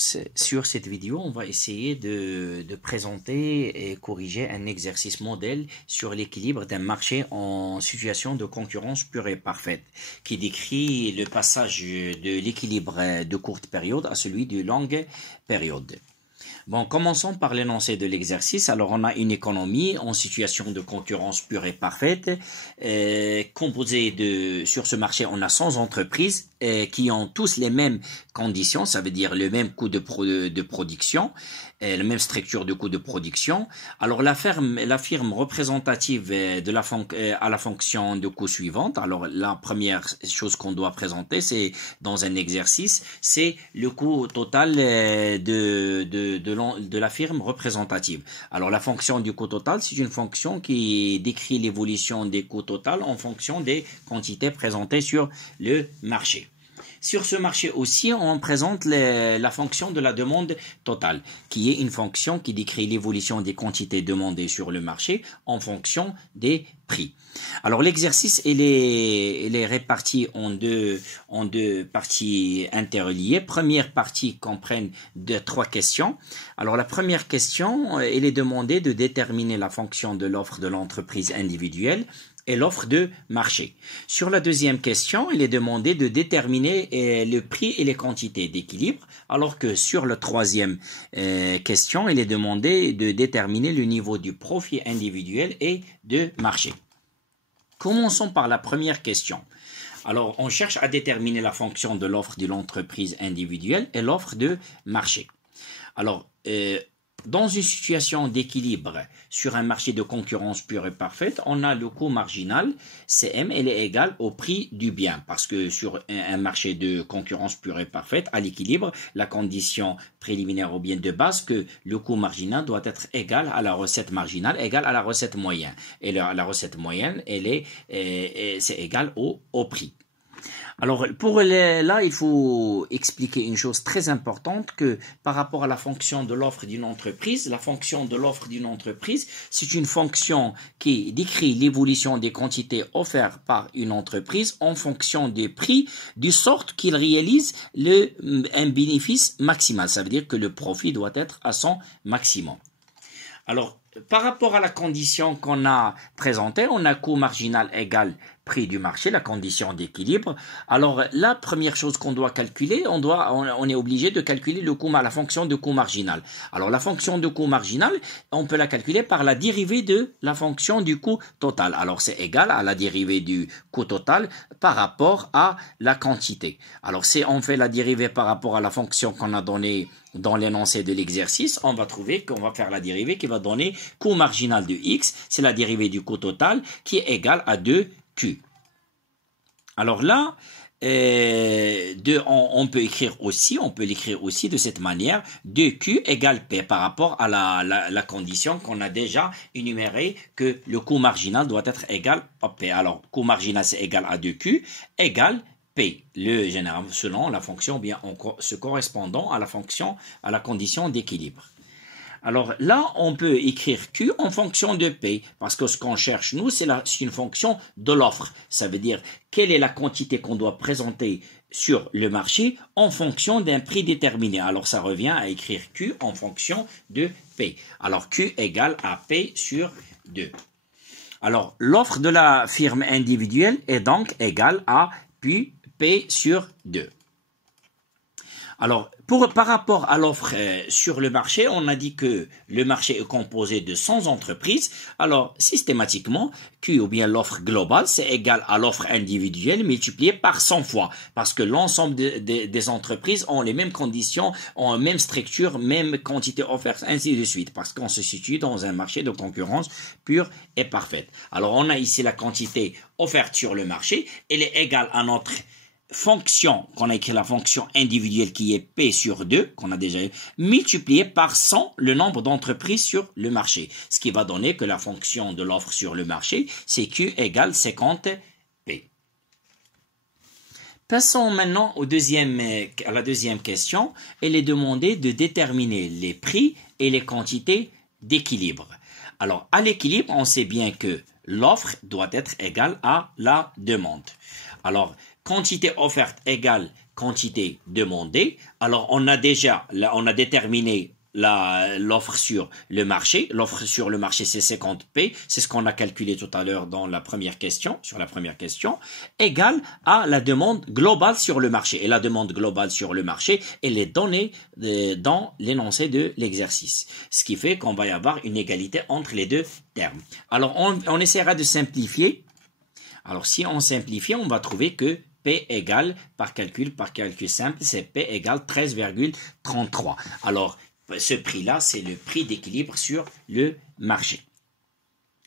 tous, sur cette vidéo, on va essayer de présenter et corriger un exercice modèle sur l'équilibre d'un marché en situation de concurrence pure et parfaite, qui décrit le passage de l'équilibre de courte période à celui de longue période. Bon, commençons par l'énoncé de l'exercice. Alors, on a une économie en situation de concurrence pure et parfaite, composée sur ce marché, on a 100 entreprises qui ont tous les mêmes conditions, ça veut dire le même coût de production, la même structure de coût de production. Alors, la firme représentative à la fonction de coût suivante. Alors, la première chose qu'on doit présenter, c'est dans un exercice, c'est le coût total de la firme représentative. Alors, la fonction du coût total, c'est une fonction qui décrit l'évolution des coûts totaux en fonction des quantités présentées sur le marché. Sur ce marché aussi, on présente la fonction de la demande totale, qui est une fonction qui décrit l'évolution des quantités demandées sur le marché en fonction des prix. Alors l'exercice, il est réparti en deux parties interreliées. Première partie comprend trois questions. Alors la première question, elle est demandée de déterminer la fonction de l'offre de l'entreprise individuelle et l'offre de marché. Sur la deuxième question, il est demandé de déterminer le prix et les quantités d'équilibre, alors que sur la troisième question, il est demandé de déterminer le niveau du profit individuel et de marché. Commençons par la première question. Alors, on cherche à déterminer la fonction de l'offre de l'entreprise individuelle et l'offre de marché. Alors, dans une situation d'équilibre sur un marché de concurrence pure et parfaite, on a le coût marginal, CM, elle est égale au prix du bien. Parce que sur un marché de concurrence pure et parfaite, à l'équilibre, la condition préliminaire ou bien de base, que le coût marginal doit être égal à la recette marginale, égale à la recette moyenne. Et la recette moyenne, c'est égal au prix. Alors, là, il faut expliquer une chose très importante, que par rapport à la fonction de l'offre d'une entreprise, la fonction de l'offre d'une entreprise, c'est une fonction qui décrit l'évolution des quantités offertes par une entreprise en fonction des prix, de sorte qu'il réalise un bénéfice maximal. Ça veut dire que le profit doit être à son maximum. Alors, par rapport à la condition qu'on a présentée, on a coût marginal égal prix du marché, la condition d'équilibre. Alors, la première chose qu'on doit calculer, on est obligé de calculer la fonction de coût marginal. Alors, la fonction de coût marginal, on peut la calculer par la dérivée de la fonction du coût total. Alors, c'est égal à la dérivée du coût total par rapport à la quantité. Alors, si on fait la dérivée par rapport à la fonction qu'on a donnée dans l'énoncé de l'exercice, on va trouver qu'on va faire la dérivée qui va donner coût marginal de X, c'est la dérivée du coût total qui est égale à 2Q. Alors là, on peut l'écrire aussi de cette manière, 2Q égale P par rapport à la condition qu'on a déjà énumérée, que le coût marginal doit être égal à P. Alors, coût marginal c'est égal à 2Q égale P, selon la fonction, bien se correspondant à la condition d'équilibre. Alors là, on peut écrire Q en fonction de P, parce que ce qu'on cherche, nous, c'est une fonction de l'offre. Ça veut dire quelle est la quantité qu'on doit présenter sur le marché en fonction d'un prix déterminé. Alors ça revient à écrire Q en fonction de P. Alors Q égale à P sur 2. Alors l'offre de la firme individuelle est donc égale à P sur 2. Alors, par rapport à l'offre sur le marché, on a dit que le marché est composé de 100 entreprises. Alors, systématiquement, Q ou bien l'offre globale, c'est égal à l'offre individuelle multipliée par 100 fois. Parce que l'ensemble des entreprises ont les mêmes conditions, ont la même structure, même quantité offerte, ainsi de suite. Parce qu'on se situe dans un marché de concurrence pure et parfaite. Alors, on a ici la quantité offerte sur le marché. Elle est égale à notre fonction, qu'on a écrit la fonction individuelle qui est P sur 2, qu'on a déjà eu, multiplié par 100 le nombre d'entreprises sur le marché. Ce qui va donner que la fonction de l'offre sur le marché, c'est Q égale 50 P. Passons maintenant à la deuxième question. Elle est demandée de déterminer les prix et les quantités d'équilibre. Alors, à l'équilibre, on sait bien que l'offre doit être égale à la demande. Alors, quantité offerte égale quantité demandée. Alors, on a déterminé l'offre sur le marché. L'offre sur le marché, c'est 50P. C'est ce qu'on a calculé tout à l'heure dans la première question, égale à la demande globale sur le marché. Et la demande globale sur le marché, elle est donnée dans l'énoncé de l'exercice. Ce qui fait qu'on va y avoir une égalité entre les deux termes. Alors, on essaiera de simplifier. Alors, si on simplifie, on va trouver que P égale, par calcul simple, c'est P égale 13,33. Alors, ce prix-là, c'est le prix d'équilibre sur le marché.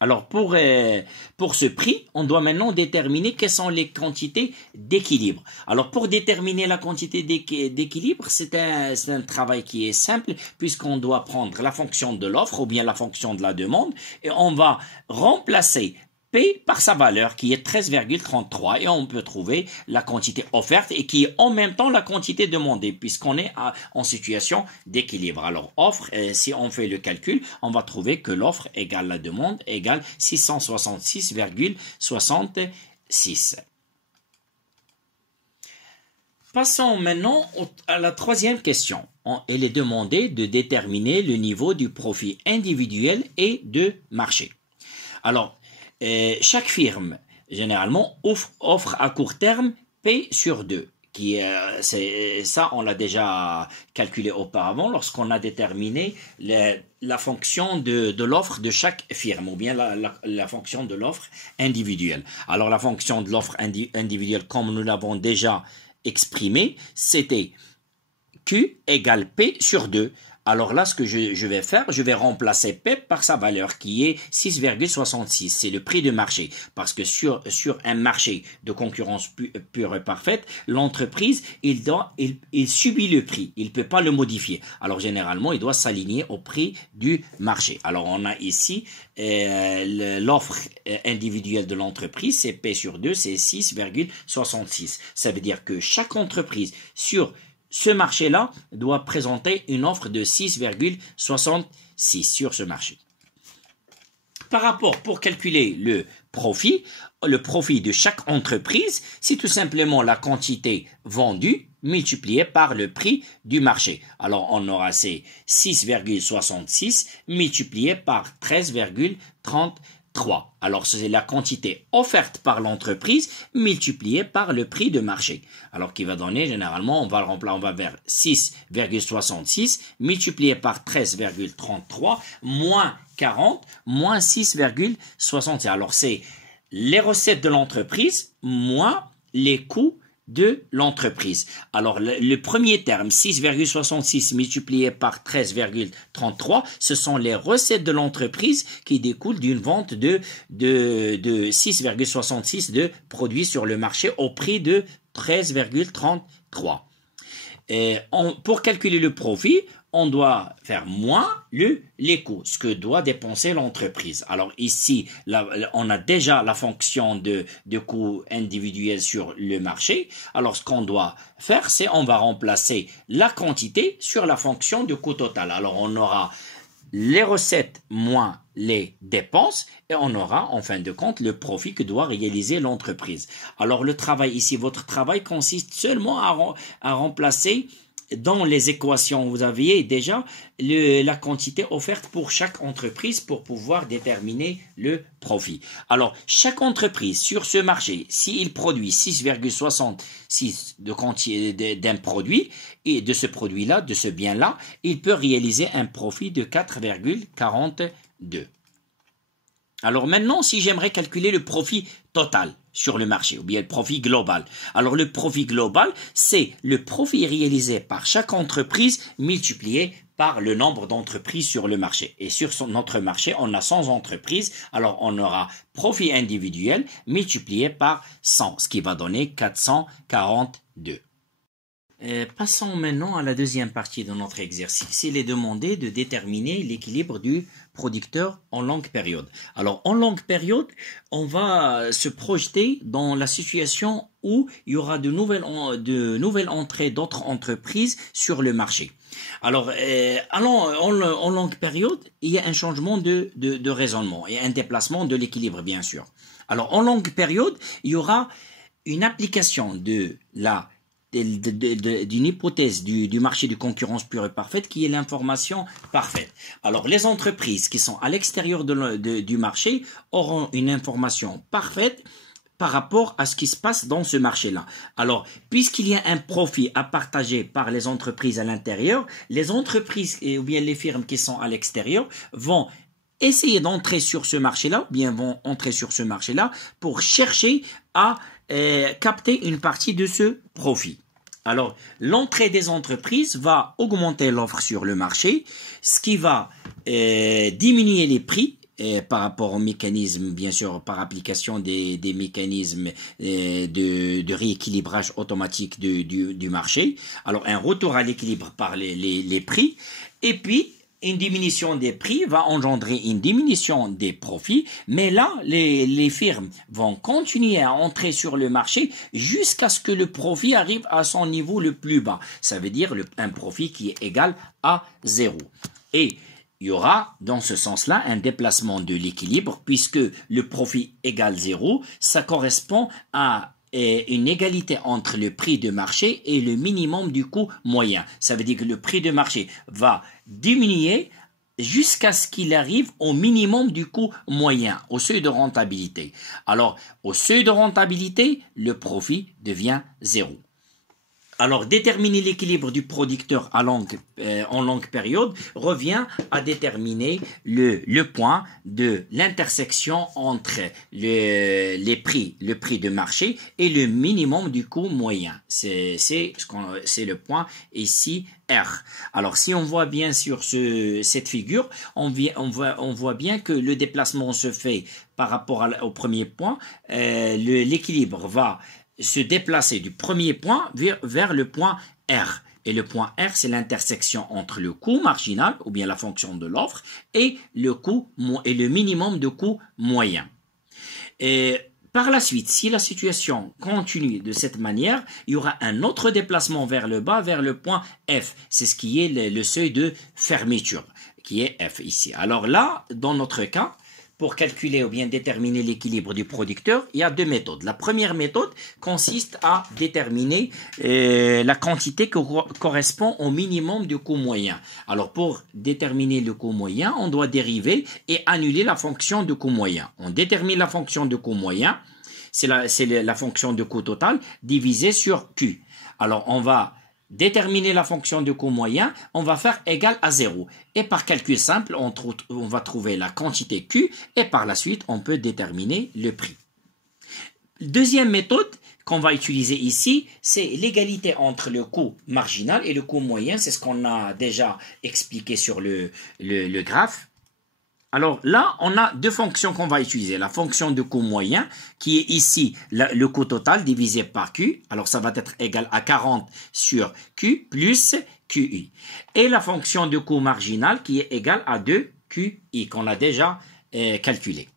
Alors, pour ce prix, on doit maintenant déterminer quelles sont les quantités d'équilibre. Alors, pour déterminer la quantité d'équilibre, c'est un travail qui est simple, puisqu'on doit prendre la fonction de l'offre ou bien la fonction de la demande, et on va remplacer P par sa valeur qui est 13,33 et on peut trouver la quantité offerte et qui est en même temps la quantité demandée puisqu'on est en situation d'équilibre. Alors offre, si on fait le calcul, on va trouver que l'offre égale la demande égale 666,66. Passons maintenant à la troisième question. Il est demandé de déterminer le niveau du profit individuel et de marché. Alors, chaque firme, généralement, offre à court terme P sur 2. Ça, on l'a déjà calculé auparavant lorsqu'on a déterminé la fonction de l'offre de chaque firme ou bien la fonction de l'offre individuelle. Alors, la fonction de l'offre individuelle, comme nous l'avons déjà exprimé, c'était Q égale P sur 2. Alors là, ce que je vais faire, je vais remplacer P par sa valeur qui est 6,66. C'est le prix de marché. Parce que sur un marché de concurrence pure et parfaite, l'entreprise, il subit le prix. Il ne peut pas le modifier. Alors généralement, il doit s'aligner au prix du marché. Alors on a ici l'offre individuelle de l'entreprise, c'est P sur 2, c'est 6,66. Ça veut dire que chaque entreprise sur ce marché-là doit présenter une offre de 6,66 sur ce marché. Par rapport, pour calculer le profit de chaque entreprise, c'est tout simplement la quantité vendue multipliée par le prix du marché. Alors, on aura ces 6,66 multiplié par 13,33. Alors, c'est la quantité offerte par l'entreprise multipliée par le prix de marché. Alors, qui va donner, généralement, on va vers 6,66 multiplié par 13,33 moins 40 moins 6,66. Alors, c'est les recettes de l'entreprise moins les coûts de l'entreprise. Alors, le premier terme, 6,66 multiplié par 13,33, ce sont les recettes de l'entreprise qui découlent d'une vente de 6,66 de produits sur le marché au prix de 13,33. Pour calculer le profit, on doit faire moins les coûts, ce que doit dépenser l'entreprise. Alors ici, on a déjà la fonction de coût individuel sur le marché. Alors ce qu'on doit faire, c'est on va remplacer la quantité sur la fonction de coût total. Alors on aura les recettes moins les dépenses et on aura en fin de compte le profit que doit réaliser l'entreprise. Alors le travail ici, votre travail consiste seulement à remplacer dans les équations, vous aviez déjà la quantité offerte pour chaque entreprise pour pouvoir déterminer le profit. Alors, chaque entreprise sur ce marché, s'il produit 6,66 d'un produit, et de ce produit-là, de ce bien-là, il peut réaliser un profit de 4,42. Alors maintenant, si j'aimerais calculer le profit total sur le marché, ou bien le profit global. Alors le profit global, c'est le profit réalisé par chaque entreprise multiplié par le nombre d'entreprises sur le marché. Et sur notre marché, on a 100 entreprises, alors on aura profit individuel multiplié par 100, ce qui va donner 442. Passons maintenant à la deuxième partie de notre exercice. Il est demandé de déterminer l'équilibre du producteur en longue période. Alors, en longue période, on va se projeter dans la situation où il y aura de nouvelles entrées d'autres entreprises sur le marché. Alors, en longue période, il y a un changement de raisonnement et un déplacement de l'équilibre, bien sûr. Alors, en longue période, il y aura une application de la d'une hypothèse du marché de concurrence pure et parfaite qui est l'information parfaite. Alors, les entreprises qui sont à l'extérieur du marché auront une information parfaite par rapport à ce qui se passe dans ce marché-là. Alors, puisqu'il y a un profit à partager par les entreprises à l'intérieur, les entreprises ou bien les firmes qui sont à l'extérieur vont essayer d'entrer sur ce marché-là, ou bien vont entrer sur ce marché-là pour chercher à capter une partie de ce profit. Alors, l'entrée des entreprises va augmenter l'offre sur le marché, ce qui va diminuer les prix par rapport aux mécanismes, bien sûr, par application des mécanismes de rééquilibrage automatique du marché. Alors, un retour à l'équilibre par les prix. Et puis, une diminution des prix va engendrer une diminution des profits, mais là, les firmes vont continuer à entrer sur le marché jusqu'à ce que le profit arrive à son niveau le plus bas. Ça veut dire un profit qui est égal à 0. Et il y aura, dans ce sens-là, un déplacement de l'équilibre, puisque le profit égale 0, ça correspond à une égalité entre le prix de marché et le minimum du coût moyen. Ça veut dire que le prix de marché va diminuer jusqu'à ce qu'il arrive au minimum du coût moyen, au seuil de rentabilité. Alors, au seuil de rentabilité, le profit devient 0. Alors, déterminer l'équilibre du producteur en longue période revient à déterminer le point de l'intersection entre le prix de marché et le minimum du coût moyen. C'est le point ici R. Alors, si on voit bien sur cette figure, on voit bien que le déplacement se fait par rapport au premier point. L'équilibre va se déplacer du premier point vers le point R. Et le point R, c'est l'intersection entre le coût marginal, ou bien la fonction de l'offre, et le minimum de coût moyen. Et par la suite, si la situation continue de cette manière, il y aura un autre déplacement vers le bas, vers le point F. C'est ce qui est le seuil de fermeture, qui est F ici. Alors là, dans notre cas, pour calculer ou bien déterminer l'équilibre du producteur, il y a deux méthodes. La première méthode consiste à déterminer la quantité qui correspond au minimum du coût moyen. Alors, pour déterminer le coût moyen, on doit dériver et annuler la fonction de coût moyen. On détermine la fonction de coût moyen, c'est la fonction de coût total divisée sur Q. Alors, on va déterminer la fonction de coût moyen, on va faire égal à 0. Et par calcul simple, on va trouver la quantité Q et par la suite, on peut déterminer le prix. Deuxième méthode qu'on va utiliser ici, c'est l'égalité entre le coût marginal et le coût moyen. C'est ce qu'on a déjà expliqué sur le graphe. Alors là, on a deux fonctions qu'on va utiliser. La fonction de coût moyen, qui est ici le coût total divisé par Q. Alors ça va être égal à 40 sur Q plus QI. Et la fonction de coût marginal, qui est égale à 2QI, qu'on a déjà calculé.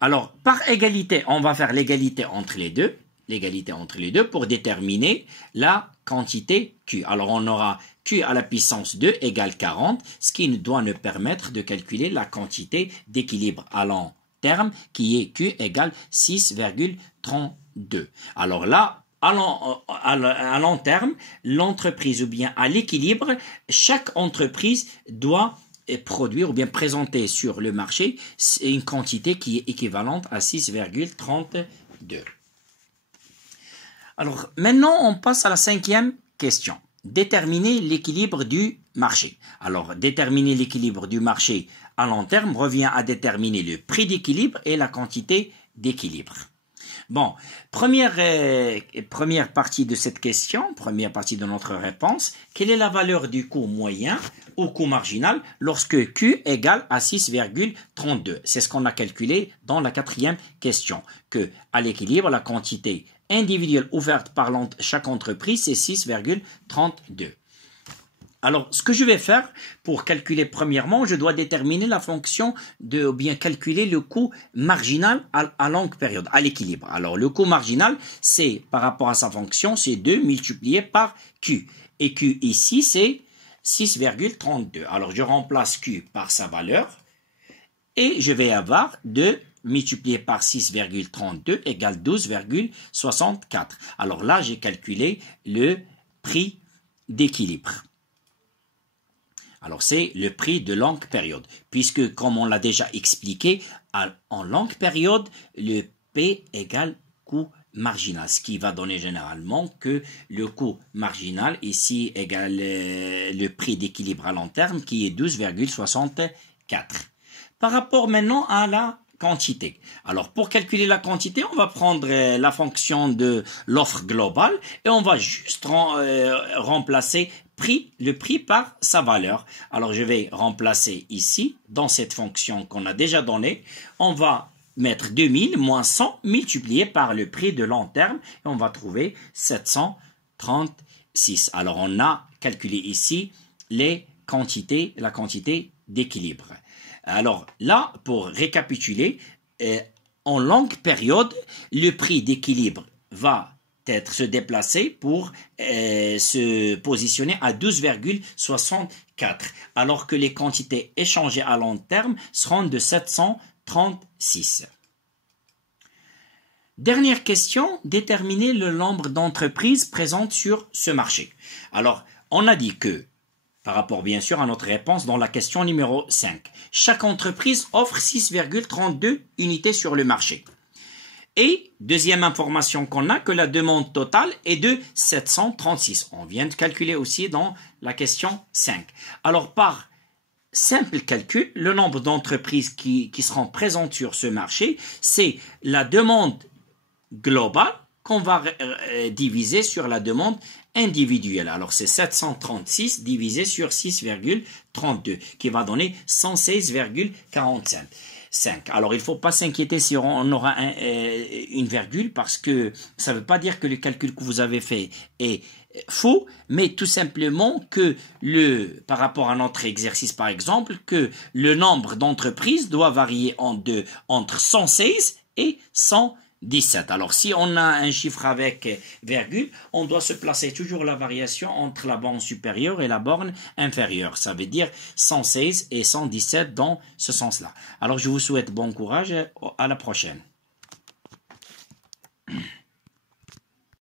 Alors, par égalité, on va faire l'égalité entre les deux. L'égalité entre les deux pour déterminer la quantité Q. Alors, on aura Q à la puissance 2 égale 40, ce qui doit nous permettre de calculer la quantité d'équilibre à long terme, qui est Q égale 6,32. Alors là, à long terme, l'entreprise ou bien à l'équilibre, chaque entreprise doit produire ou bien présenter sur le marché une quantité qui est équivalente à 6,32. Alors, maintenant, on passe à la cinquième question. Déterminer l'équilibre du marché. Alors, déterminer l'équilibre du marché à long terme revient à déterminer le prix d'équilibre et la quantité d'équilibre. Bon, première partie de cette question, première partie de notre réponse, quelle est la valeur du coût moyen ou coût marginal lorsque Q égale à 6,32? C'est ce qu'on a calculé dans la quatrième question, que à l'équilibre, la quantité individuelle ouverte par chaque entreprise, c'est 6,32. Alors, ce que je vais faire pour calculer premièrement, je dois déterminer la fonction ou bien calculer le coût marginal à longue période, à l'équilibre. Alors, le coût marginal, c'est par rapport à sa fonction, c'est 2 multiplié par Q. Et Q ici, c'est 6,32. Alors, je remplace Q par sa valeur et je vais avoir 2 multiplié par 6,32 égale 12,64. Alors là, j'ai calculé le prix d'équilibre. Alors, c'est le prix de longue période, puisque, comme on l'a déjà expliqué, en longue période, le P égale coût marginal, ce qui va donner généralement que le coût marginal ici égale le prix d'équilibre à long terme, qui est 12,64. Par rapport maintenant à la quantité. Alors, pour calculer la quantité, on va prendre la fonction de l'offre globale et on va juste remplacer le prix par sa valeur. Alors, je vais remplacer ici, dans cette fonction qu'on a déjà donnée, on va mettre 2000 moins 100 multiplié par le prix de long terme et on va trouver 736. Alors, on a calculé ici la quantité d'équilibre. Alors là, pour récapituler, en longue période, le prix d'équilibre va se déplacer pour se positionner à 12,64, alors que les quantités échangées à long terme seront de 736. Dernière question, déterminer le nombre d'entreprises présentes sur ce marché. Alors, on a dit que, par rapport bien sûr à notre réponse dans la question numéro 5. Chaque entreprise offre 6,32 unités sur le marché. Et deuxième information qu'on a, que la demande totale est de 736. On vient de calculer aussi dans la question 5. Alors par simple calcul, le nombre d'entreprises qui seront présentes sur ce marché, c'est la demande globale qu'on va diviser sur la demande individuelle. Alors, c'est 736 divisé sur 6,32 qui va donner 116,45. Alors, il ne faut pas s'inquiéter si on aura une virgule parce que ça ne veut pas dire que le calcul que vous avez fait est faux, mais tout simplement que par rapport à notre exercice par exemple, que le nombre d'entreprises doit varier entre 116 et 117. Alors, si on a un chiffre avec virgule, on doit se placer toujours la variation entre la borne supérieure et la borne inférieure. Ça veut dire 116 et 117 dans ce sens-là. Alors, je vous souhaite bon courage. À la prochaine.